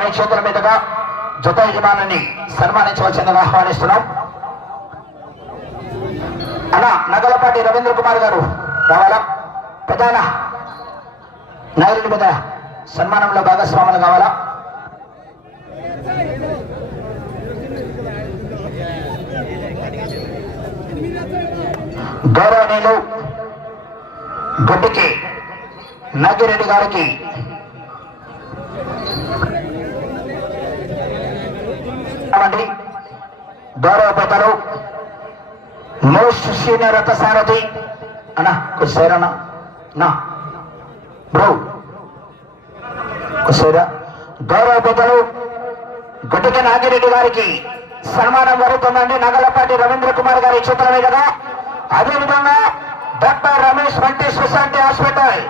మీ చేతుల మీదుగా జత యజమానాన్ని సన్మానించవలసిందిగా ఆహ్వానిస్తున్నాం. అలా నగలపాటి రవీంద్ర కుమార్ గారు రావాలా? ప్రధాన నాయకుడి మీద సన్మానంలో భాగస్వాములు కావాలా? గౌరవనీయులు గొడ్డికి నాగిరెడ్డి గారికి అవండి గౌరవ పెద్దలు మోస్ట్ సీనియర్ రథ సారథి. అన్నా కొద్దిసేరన్నా నా. బ్రో. కొద్దిసేరా గౌరవ పెద్దలు గుడ్డిక నాగిరెడ్డి గారికి సన్మానం జరుగుతుందండి. నగలపాటి రవీంద్ర కుమార్ గారి చేతుల మీదుగా అదేవిధంగా డాక్టర్ రమేష్ వంటి సుశాంతి హాస్పిటల్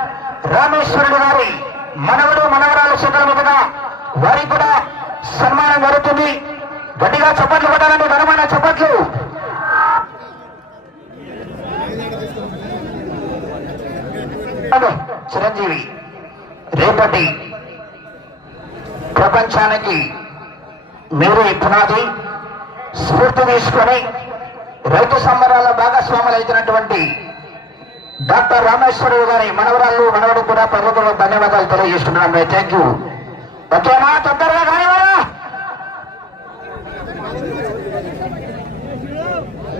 రామేశ్వరుడు గారి మనవడు మనవరాల చేతుల మీదుగా వారికి కూడా సన్మానం జరుగుతుంది. గట్టిగా చప్పట్లు కొట్టాలండి ఘనమైన చప్పట్లు. చిరంజీవి రేపటి ప్రపంచానికి మీరు ఈ పునాది స్ఫూర్తి తీసుకొని రైతు సంబరాల భాగస్వాములు అవుతున్నటువంటి డాక్టర్ రామేశ్వరరావు గారి మనవరాళ్ళు మనవడు కూడా ప్రభుత్వంలో ధన్యవాదాలు తెలియజేస్తున్నాం. Thank you. ఓకేనా? తొందరగా కానివారా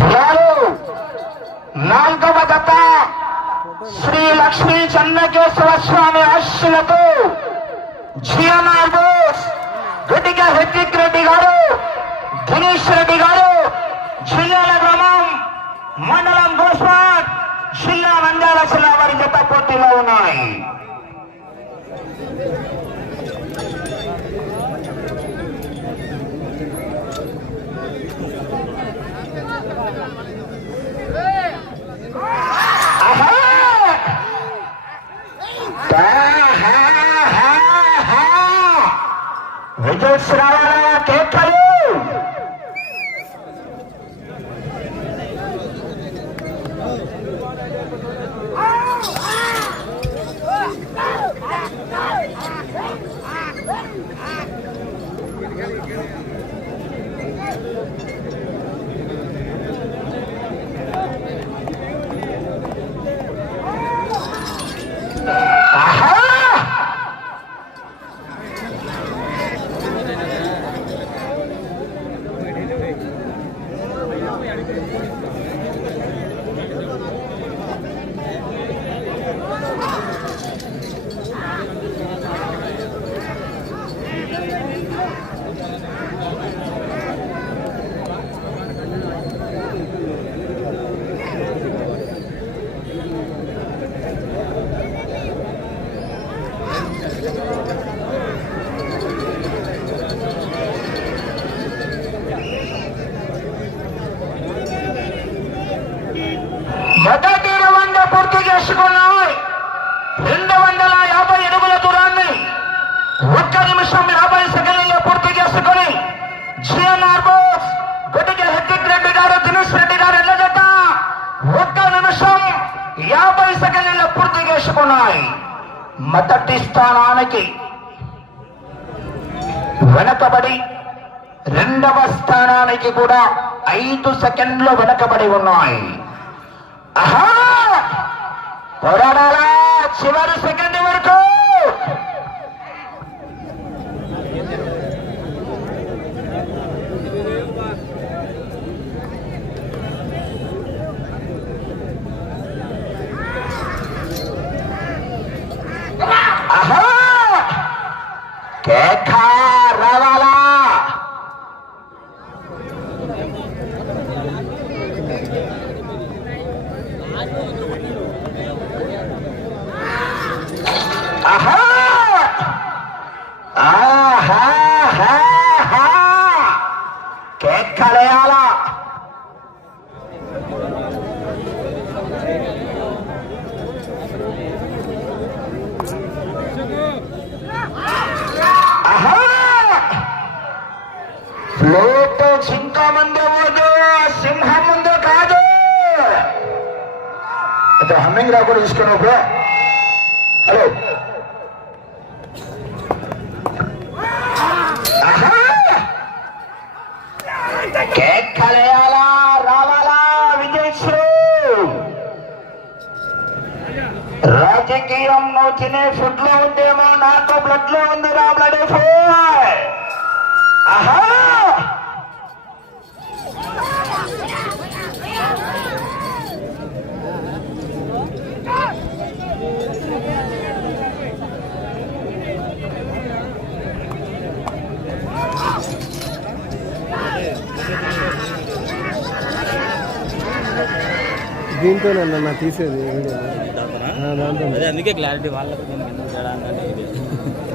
బ్రాలు నాలుగవ దత్త శ్రీ లక్ష్మీ చెన్నకేశ్వర స్వామి ఆశీలతో జిఎన్ఆర్ బోస్ గట్టిక హెట్రిక్ రెడ్డి గారు దినేష్ రెడ్డి గారు జిల్లాల గ్రామం మండలం గోస్వాడ్ జిల్లా నంద్యాల జిల్లా వారి జత పోటీలో ఉన్నాయి ఆహా! ఆహా! విజయ్ రావాలా కేకలు ఆహా! మొదటి రౌండ్ పూర్తి చేసుకున్నాయి రెండు వందల యాభై అడుగుల దూరాన్ని ఒక్క నిమిషం యాభై సెకండ్లలో పూర్తి చేసుకుని జిఎన్ఆర్ బోస్ గొడ్డికి హెట్టిక్ రెడ్డి గారు దినేష్ రెడ్డి గారు ఎల్లజట ఒక్క నిమిషం యాభై సెకండ్లు పూర్తి చేసుకున్నాయి. మొదటి స్థానానికి వెనకబడి రెండవ స్థానానికి కూడా ఐదు సెకండ్లు వెనకబడి ఉన్నాయి. ఆహా! పోరాడాలా? చివరి సెకండ్ వరకు ఆహా! కేక రావాలా కేకలేయాల ఆహా! సింహ ముందు వద్దు సింహం ముందు కాదు. అయితే హమ్మింగ్ రాకుండా చూసుకున్నావు బ్రో హలో ఆహా! కేకలేయాలా రావాలా విజయశ్రీ రాజకీయం నువ్వు తినే ఫుడ్లో ఉందేమో నాకు బ్లడ్లో ఉంది రా బ్లడ్ ఆహా! దీంతో తీసేది. వీడియో అదే అందుకే క్లారిటీ వాళ్ళకి.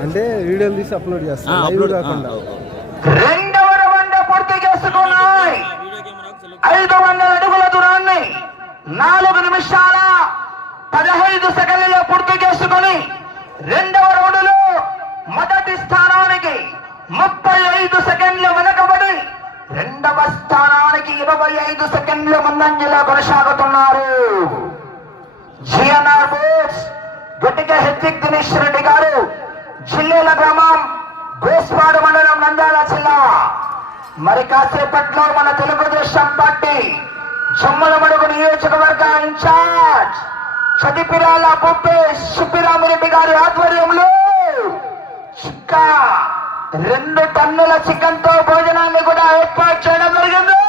అంటే వీడియోలు తీసి అప్లోడ్ చేస్తాను ఆ, కాకుండా గోస్పాడు మండలం నంద్యాల జిల్లా. మరి కాసేపట్లో మన తెలుగుదేశం పార్టీ చమ్మలమడుగు నియోజకవర్గ ఇన్ఛార్జ్ చదిపిరాల భూపేష్ సుబ్బిరామిరెడ్డి గారి ఆధ్వర్యంలో చిక్క రెండు టన్నుల చికెన్తో భోజనాన్ని కూడా ఏర్పాటు చేయడం జరిగింది.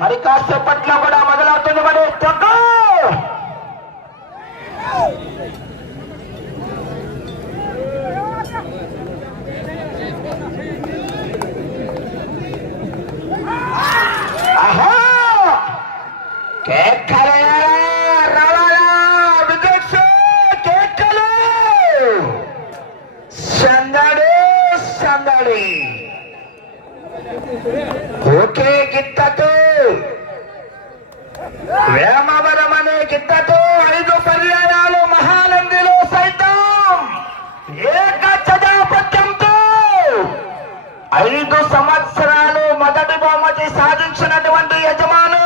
మరి కాసేపట్లో కూడా మొదలవుతుంది మరి తక్కువ ఆహా! కేకలేయాలా, రావాలా, విజయ్ కేకలు సందడి సందడి. ఓకే గిత్తతో వేమవరం అనే గిత్తతో ఐదు పర్యాయాలు మహానందిలో సైతం. ఏక చదాపత్యంతో ఐదు సంవత్సరాలు మొదటి బహుమతి సాధించినటువంటి యజమాను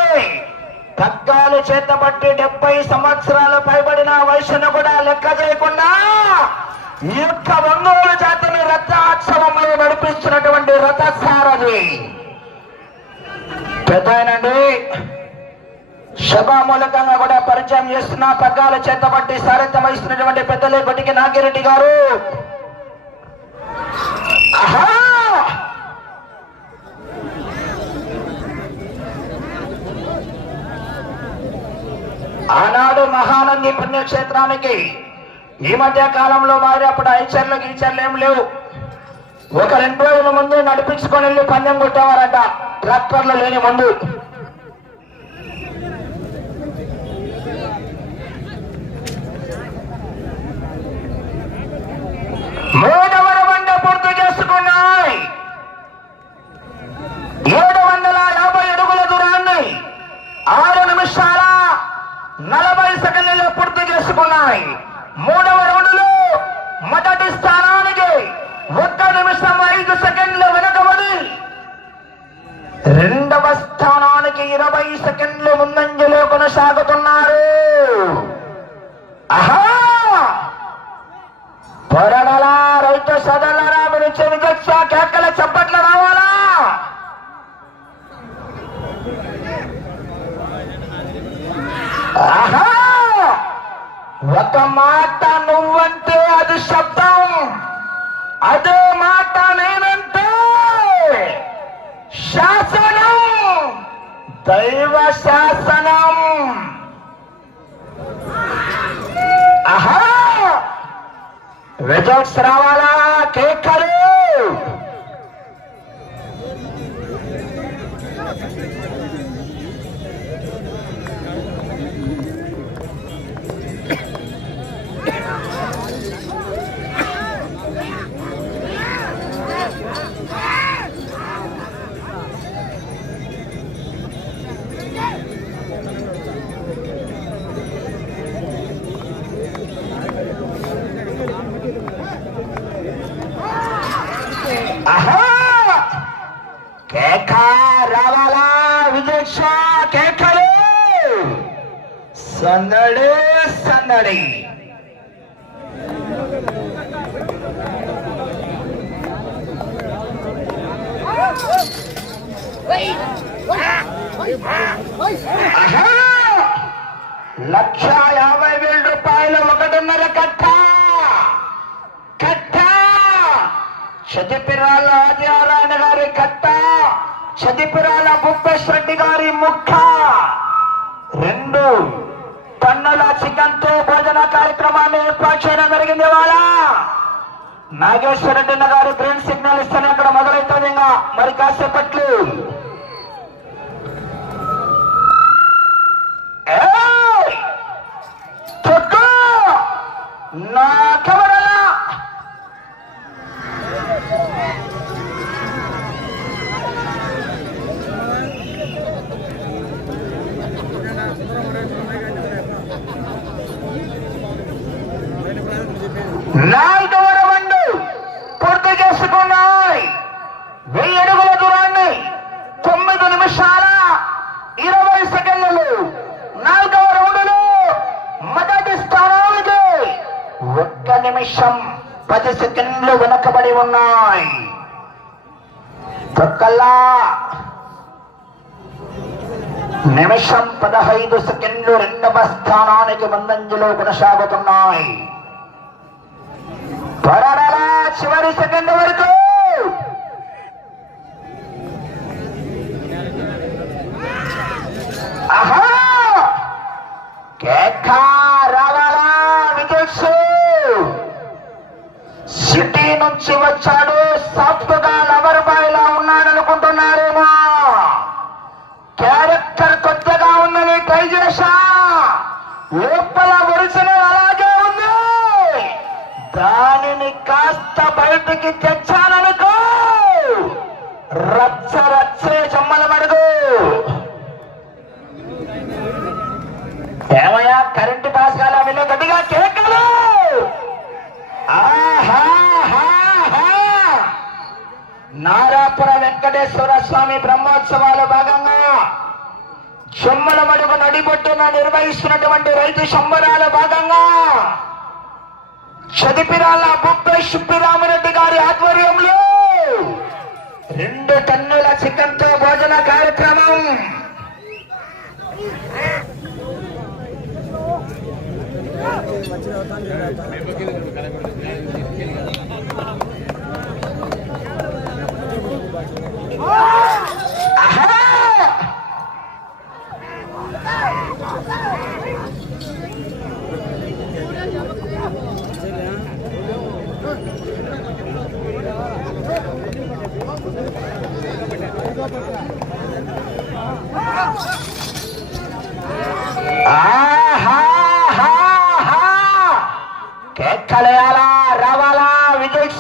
ఖడ్గాలు చేతబట్టి డెబ్బై సంవత్సరాలు పైబడిన వయసును కూడా లెక్క చేయకుండా ఈ యొక్క ఒంగోలు జాతిని రథోత్సవంలో నడిపిస్తున్నటువంటి రథసారథి. పెద్దనండి మూలకంగా కూడా పరిచయం చేస్తున్న పగ్గాల చేతబట్టి సారథ్యం వహిస్తున్నటువంటి పెద్దలే గొట్టికి నాగిరెడ్డి గారు. ఆహా! ఆనాడు మహానంది పుణ్యక్షేత్రానికి ఈ మధ్య కాలంలో మారి అప్పుడు ఐచర్లు గీచర్లు ఏం లేవు. ఒక రెండు రోజుల ముందు నడిపించుకొని వెళ్ళి పందెం కొట్టేవారట. ట్రాక్టర్లు లేని ముందు. మూడవ రౌండ్ పూర్తి చేసుకున్నాయి ఏడు వందల యాభై అడుగుల దూరాన్ని ఆరు నిమిషాల నలభై సెకండ్లలో పూర్తి ఉన్నాయి మూడవ రౌండ్లో మొదటి స్థానానికి ఒక్క నిమిషం ఐదు సెకండ్లు వెనకబడి రెండవ స్థానానికి ఇరవై సెకండ్లు ముందంజలో కొనసాగుతున్నారు. పొరడలా రైతు సదలరా మీరు కేకల చప్పట్లు రావాలా ఆహా ఒక మాట నువ్వంటే అది శబ్దం. అదే మాట నేనంటే శాసనం. దైవ శాసనం. ఆహా రిజల్ట్స్ రావాలా? కేక్ కేకలు కేక రావాలా విజక్ష కేకలు సందడి సందడి లక్ష యాభై వేల రూపాయలు ఒకటిన్నర కట్ట. చదిపిరాల ఆదినారాయణ గారి కట్ట చదిపిరాల భూపేశ్ రెడ్డి గారి ముఖ రెండు టన్నుల చికెన్తో భోజన కార్యక్రమాన్ని ఏర్పాటు చేయడం జరిగింది వాళ్ళ నాగేశ్వర రెడ్డి గారు గ్రీన్ సిగ్నల్ ఇస్తేనే అక్కడ మొదలవుతుంది ఇంకా. మరి కాసేపట్లు ఏయ్! తొక్కు! నా కెమెరాలా నాలుగవ రౌండ్ పూర్తి చేసుకున్నాయి వెయ్యి అడుగుల దూరాన్ని తొమ్మిది నిమిషాల ఇరవై సెకండ్లు నాలుగవ రౌండ్లో మొదటి స్థానానికి ఒక్క నిమిషం పది వెనకబడి ఉన్నాయి. తొక్కల్లా నిమిషం పదహైదు సెకండ్లు రెండవ స్థానానికి ముందంజలో కొనసాగుతున్నాయి. త్వరగా చివరి సెకండ్ వరకు. ఆహా! నుంచి వచ్చాడు. సాఫ్ట్గా లవర్ బాయ్ లా ఉన్నాడనుకుంటున్నారేమో. క్యారెక్టర్ కొత్తగా ఉందని ట్రై చేశా. లోపల ఒరిజినల్ అలాగే ఉంది. దానిని కాస్త బయటికి తెచ్చాను. నారాపుర వెంకటేశ్వర స్వామి బ్రహ్మోత్సవాల భాగంగా చెమ్మల మడుగు నడిబొట్టున నిర్వహిస్తున్నటువంటి రైతు సంబరాల భాగంగా చదిపిరాల బుబ్బే సుబ్బిరామరెడ్డి గారి ఆధ్వర్యంలో రెండు టన్నుల చికెన్తో భోజన కార్యక్రమం. ఆహా! కేకలేయాలా రావాలా విజయ్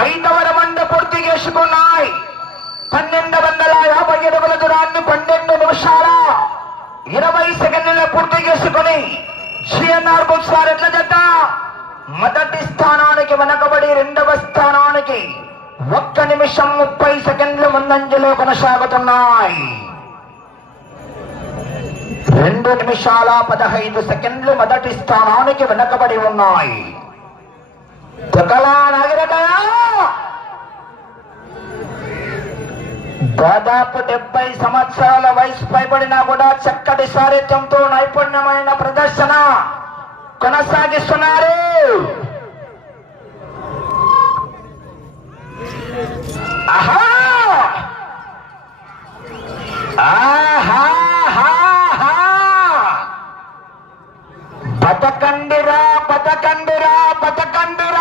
ఐదవ రమండ పూర్తి చేసుకున్నాయి పన్నెండు వందల యాభై అడుగుల దూరాన్ని పన్నెండు నిమిషాల ఇరవై సెకండ్లలో పూర్తి చేసుకుని జిఎన్ఆర్ బుక్స్ వారి ఎట్ల జత మొదటి స్థానానికి వెనకబడి రెండవ స్థానానికి ఒక్క నిమిషం ముప్పై సెకండ్లు ముందంజలో కొనసాగుతున్నాయి. రెండు నిమిషాల పదహైదు సెకండ్లు మొదటి స్థానానికి వెనకబడి ఉన్నాయి. తుకలా నాగరకయా దాదాపు డెబ్బై సంవత్సరాల వయసు పైబడినా కూడా చక్కటి సారథ్యంతో నైపుణ్యమైన ప్రదర్శన కొనసాగిస్తున్నారు. ఆహా! ఆహా! బతకండిరా బతకండిరా బతకండిరా!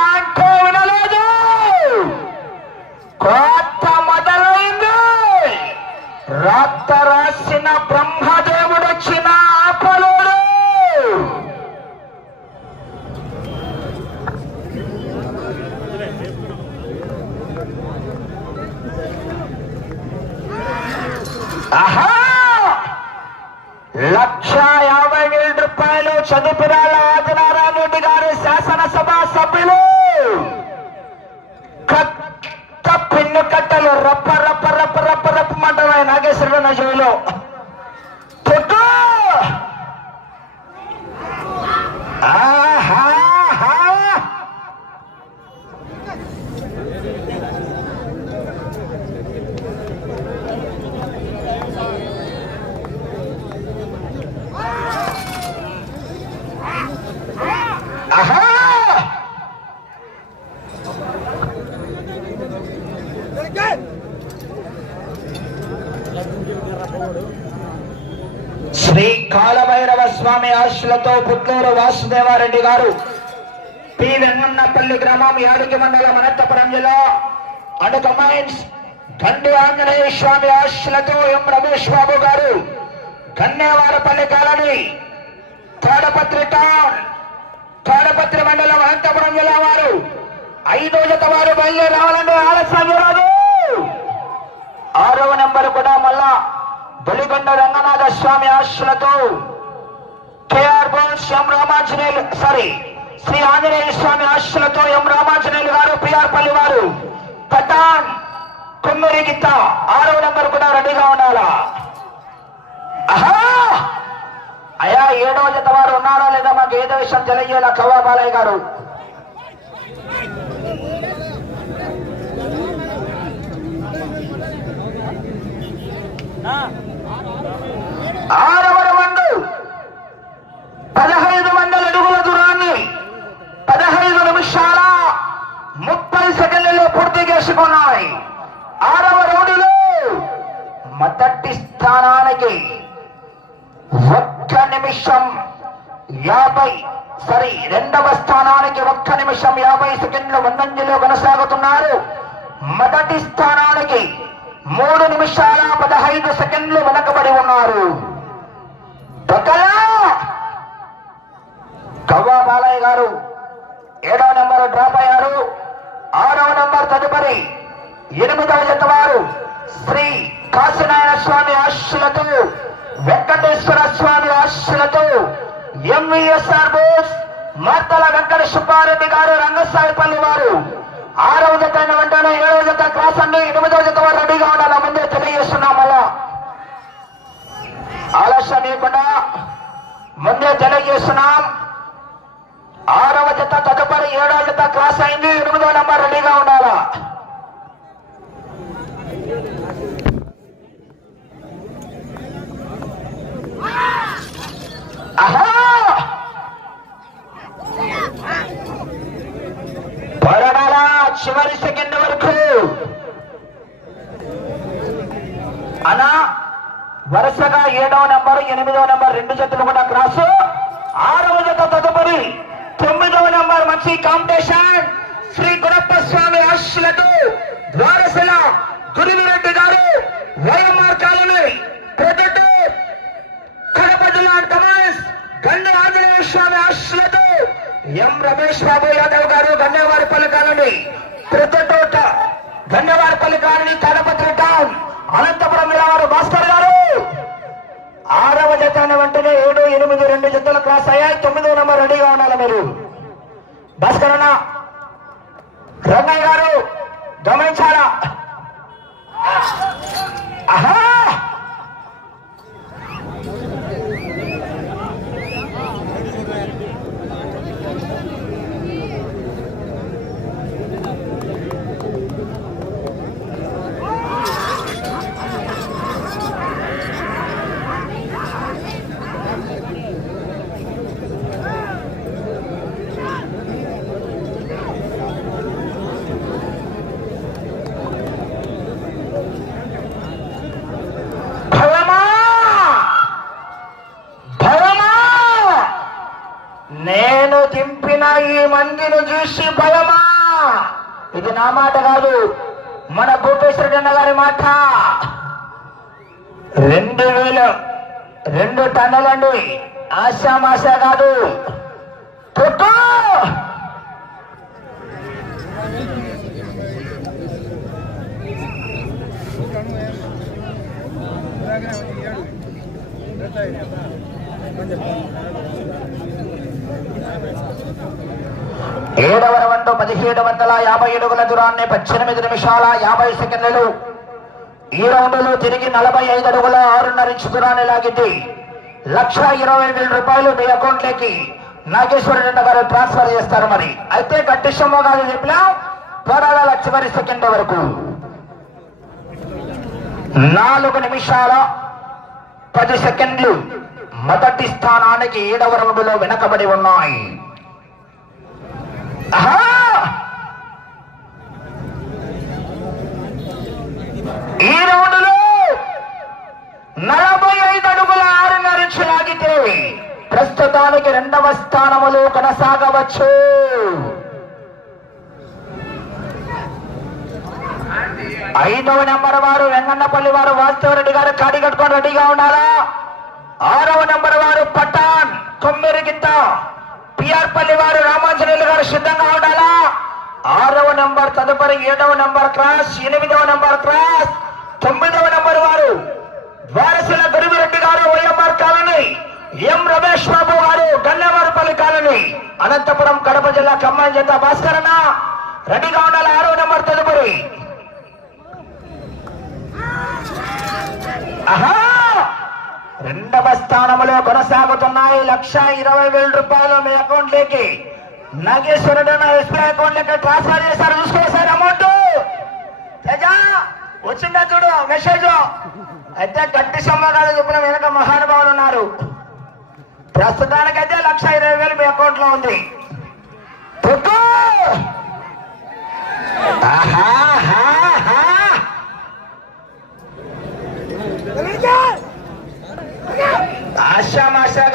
స్వామి పుట్లూరు వాసుదేవారెడ్డి గారు పి వెంగన్నపల్లి గ్రామం యాడికి మండలం అనంతపురం జిల్లా అడుక మైన్స్ దండి ఆంజనేయ స్వామి ఆశలతో ఎం రమేష్ బాబు గారు కన్యావారపల్లి కాలనీ తాడపత్రి టౌన్. తాడపత్రి మండలం అనంతపురం జిల్లా వారు ఐదో జత వారు బయలుదేరి రావాలంటే ఆలస్యం రాదు ఆరవ నెంబర్ కూడా మళ్ళా బలిగొండ రంగనాథ స్వామి ఆశలతో కేఆర్ శ్యామ్ రామాంజనేయులు సారీ శ్రీ ఆంజనేయ స్వామి ఆశలతో ఎం రామాంజనేయులు గారు పిఆర్ పల్లి వారు. కటాన్ కొమ్మరి గిత్త ఆరో నెంబర్ కూడా రెడీగా ఉండాలా? అయా ఏడవ జత వారు ఉన్నారా లేదా మాకు ఏదో విషయం తెలియజేయాల కవా బాలయ్య గారు? ఆరవ పదహైదు వందల అడుగుల దూరాన్ని పదహైదు నిమిషాల ముప్పై సెకండ్లలో పూర్తి చేసుకున్నాయి. ఆరవ రౌండ్లో మొదటి స్థానానికి ఒక్క నిమిషం యాభై సరి రెండవ స్థానానికి ఒక్క నిమిషం యాభై సెకండ్ల ముందంజలో కొనసాగుతున్నారు. మొదటి స్థానానికి మూడు నిమిషాల పదహైదు సెకండ్లు వెనకబడి ఉన్నారు. దొక్కలా కవ్వా బాలయ్య గారు ఏడవ నెంబర్ డ్రాప్ అయ్యారు. ఆరవ నెంబర్ తదుపరి ఎనిమిదవ జత వారు శ్రీ కాశీనారాయణ స్వామి ఆశలతో వెంకటేశ్వర స్వామి ఆశలతో ఎంవిఎస్ఆర్ బోస్ మర్తల వెంకట సుబ్బారెడ్డి గారు రంగస్థాయిపల్లి వారు. ఆరవ జత అయిన వెంటనే ఏడవ జత క్రాస్ అండి. ఎనిమిదవ జత వారు రెడీగా ఉండాలి ముందే తెలియజేస్తున్నాం మళ్ళా. ఆలస్యం లేకుండా ముందే తెలియజేస్తున్నాం. ఆరవ జత తదుపరి ఏడవ జత క్రాస్ అయింది. ఎనిమిదవ నెంబర్ రెడీగా ఉండాలా? ఆహా! చివరి సెకండ్ వరకు. అనా వరుసగా ఏడవ నెంబర్ ఎనిమిదవ నెంబర్ రెండు జతలు కూడా క్రాస్. ఆరవ జత తదుపరి ఆర్ మంచి కాంపిటీషన్. శ్రీ గురప్ప స్వామి ఆశలతో ద్వారశల గురువిరెడ్డి గారు వైఎంఆర్ కాలనీ ప్రొద్దుటూరు కడప జిల్లా కమాస్ గండి ఆంజనేయ స్వామి ఆశలతో ఎం రమేష్ బాబు యాదవ్ గారు Gandavaripalli colony Proddutota Gandavaripalli colony Tadipatri town Anantapuram జిల్లా వారు భాస్కర్ గారు. ఆరవ జత వెంటనే ఏడు ఎనిమిది రెండు జతలు క్రాస్ అయ్యాయి. తొమ్మిదో నెంబర్ రెడీగా ఉండాలి మీరు. భాస్కర్ అన్న రంగయ్య గారు గమనించాలా ఆహా భయమా భయమా నేను దింపిన ఈ మందిని చూసి భయమా ఇది నా మాట కాదు మన భూపేశ్వరుడు అన్న గారి మాట రెండు వేలు రెండు టన్నులండి ఆశామాష కాదు. పుట్టు! ఏడవ రౌండ్ పదిహేడు వందల యాభై ఏడుగుల దూరాన్ని పద్దెనిమిది నిమిషాల యాభై సెకండ్లు ఈ రౌండ్లో తిరిగి నలభై ఐదు అడుగుల ఆరున్నర ఇంచు దూరాన్ని లాగింది. లక్ష ఇరవై వేల రూపాయలు మీ అకౌంట్లోకి నాగేశ్వర రెడ్డి గారు ట్రాన్స్ఫర్ చేస్తారు మరి. అయితే గట్టి కాదు చెప్పినా పోరాడాల చివరి సెకండ్ వరకు. నాలుగు నిమిషాల పది సెకండ్లు మొదటి స్థానానికి ఏడవ రౌండ్లో వెనకబడి ఉన్నాయి. ఆహా! ఈ రౌండ్లో నలభై ఐదు అడుగుల ఆరున్నర ఇంచు లాగితే ప్రస్తుతానికి రెండవ స్థానములో కొనసాగవచ్చు. ఐదవ నెంబర్ వారు వెంగన్నపల్లి వారు వాస్తవరెడ్డి గారు కాడి కట్టుకొని రెడీగా ఉండాలా? ఆరవ నెంబర్ వారు పఠాన్ కొమ్మిరిగిత్త పిఆర్ పల్లి వారు రామాంజనేయులు గారు సిద్ధంగా ఉండాలా? ఆరవ నెంబర్ తదుపరి ఏడవ నెంబర్ క్రాస్ ఎనిమిదవ నెంబర్ క్రాస్ తొమ్మిదవ నెంబర్ వారు వారసుల గురువిరెడ్డి గారు YMR colony. M Ramesh Babu గారు గన్నవారిపల్లి కాలనీ అనంతపురం కడప జిల్లా ఖమ్మం జిల్లా భాస్కరణ రెడీగా ఉండాలి ఆరో నెంబర్ తదుపరి. రెండవ స్థానంలో కొనసాగుతున్నాయి లక్ష ఇరవై వేల రూపాయలు మీ అకౌంట్లోకి. నాగేశ్వరుడు ఎస్బీఐ అకౌంట్ లెక్క ట్రాన్స్ఫర్ చేశారు. చూసుకోసారి అమౌంట్ తేజా వచ్చిందా చూడు మెసేజ్ అయితే గట్టి సంబంధాలు చెప్పిన వెనక మహానుభావులు ఉన్నారు. ప్రస్తుతానికైతే లక్ష ఇరవై వేలు మీ అకౌంట్లో ఉంది తొక్కు! ఆహాహాహా!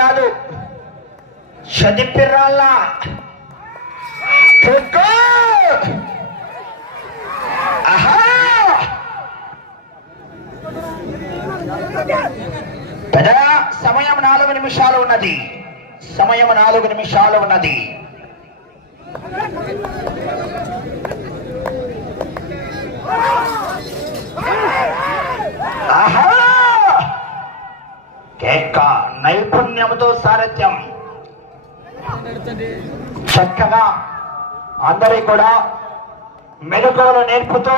కాదు చదిపిర్రాళ్ళ తొక్కు! ఆహా! పెదరా సమయం నాలుగు నిమిషాలు ఉన్నది. సమయం నాలుగు నిమిషాలు ఉన్నది. కేక నైపుణ్యంతో సారథ్యం. చక్కగా అందరి కూడా మెలకువలు నేర్పుతూ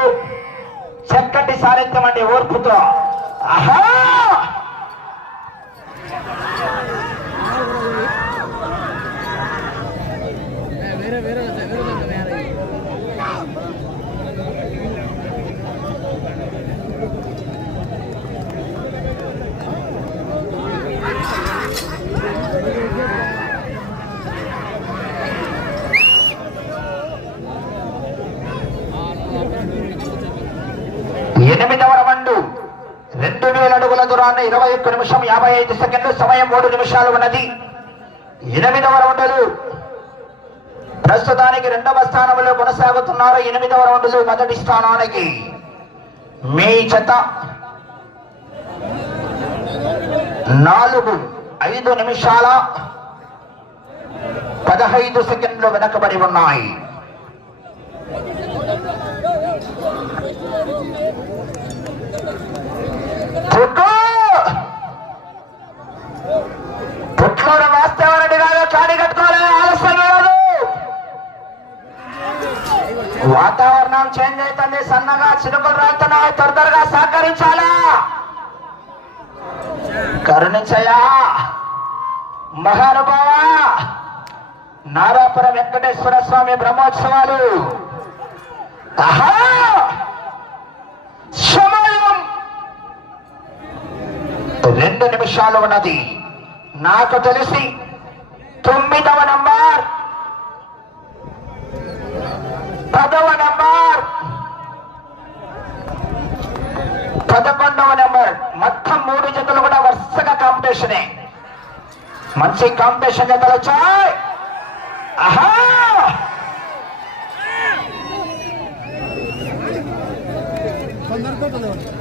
చక్కటి సారథ్యం అంటే ఓర్పుతో. ఆహా వేరే వేరే వేరే వేరే ఎనిమిదవ రౌండు రెండు వేల దూరాన్ని ఇరవై ఒక్క నిమిషం యాభై ఐదు సెకండ్లు సమయం మూడు నిమిషాలు ఉన్నది. ఎనిమిదవ రౌండ్లు. ప్రస్తుతానికి రెండవ స్థానంలో కొనసాగుతున్నారు ఎనిమిదవ రౌండ్లు మొదటి స్థానానికి. మీ జత నాలుగు ఐదు నిమిషాల పదహైదు సెకండ్లు వెనకబడి ఉన్నాయి. పుట్టు పుట్లూరు వాస్తవారెడ్డి గారు కట్టుకోవాలి ఆలస్యం కాదు. వాతావరణం చేంజ్ అవుతుంది సన్నగా చినుకులు రాస్తున్నాయి త్వర త్వరగా సహకరించాలా? కరుణించయా మహానుభావ! నారాపురం వెంకటేశ్వర స్వామి బ్రహ్మోత్సవాలు ఆహా సమయం రెండు నిమిషాలు ఉన్నది. నాకు తెలిసి తొమ్మిదవ నంబర్. పదవ నంబర్. పదకొండవ నెంబర్. మొత్తం మూడు జతలు కూడా వరుసగా కాంపిటీషనే. మంచి కాంపిటీషన్ జతలు వచ్చాయి. ఆహా! తొందరగా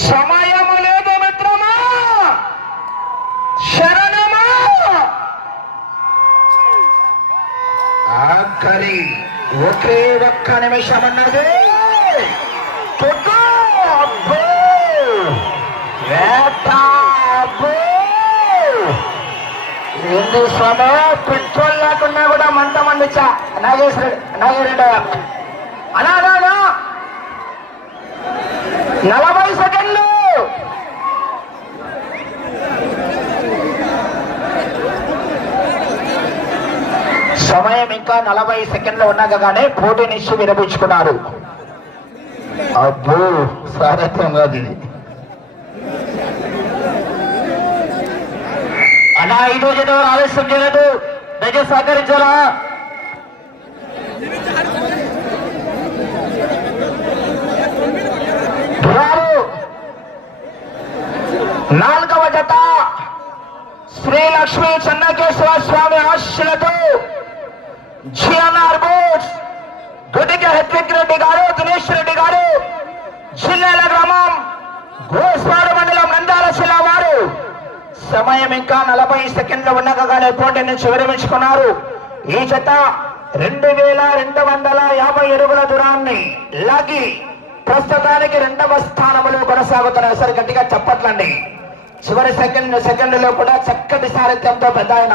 సమయము లేదు మిత్రమా! శరణమా! ఆఖరి ఒకే ఒక్క నిమిషం అన్నది మంట మండిచ్చా నాగేశ్వరుడు నాగేశ్వరుడు అనాగా నలభై సెకండ్లు. సమయం ఇంకా నలభై సెకండ్లు ఉండగానే పోటీ నుంచి విరమించుకున్నారు. అబ్బో సారథ్యం కాదు ఇది. అన్నా ఐదు జనం ఆలస్యం చేయలేదు. దయచేసి సహకరించాలా నాలుగవ జత. శ్రీ లక్ష్మీ చెన్నకేశ్వర స్వామి ఆశీలతో జిఎన్ఆర్ బోర్డ్స్ గుడిక హెత్విక్ రెడ్డి గారు దినేష్ రెడ్డి గారు జిల్లాల గ్రామం గోస్వాడు మండలం నందాల జిల్లా వారు. సమయం ఇంకా నలభై సెకండ్లు ఉండగానే పోటీ నుంచి విరమించుకున్నారు ఈ జత రెండు వేల రెండు వందల యాభై ఎరుగుల దూరాన్ని లాగి ప్రస్తుతానికి రెండవ స్థానంలో కొనసాగుతున్నారు. సరే గట్టిగా చెప్పట్లండి. చివరి సెకండ్ సెకండ్లో కూడా చక్కటి సారథ్యంతో పెద్ద ఆయన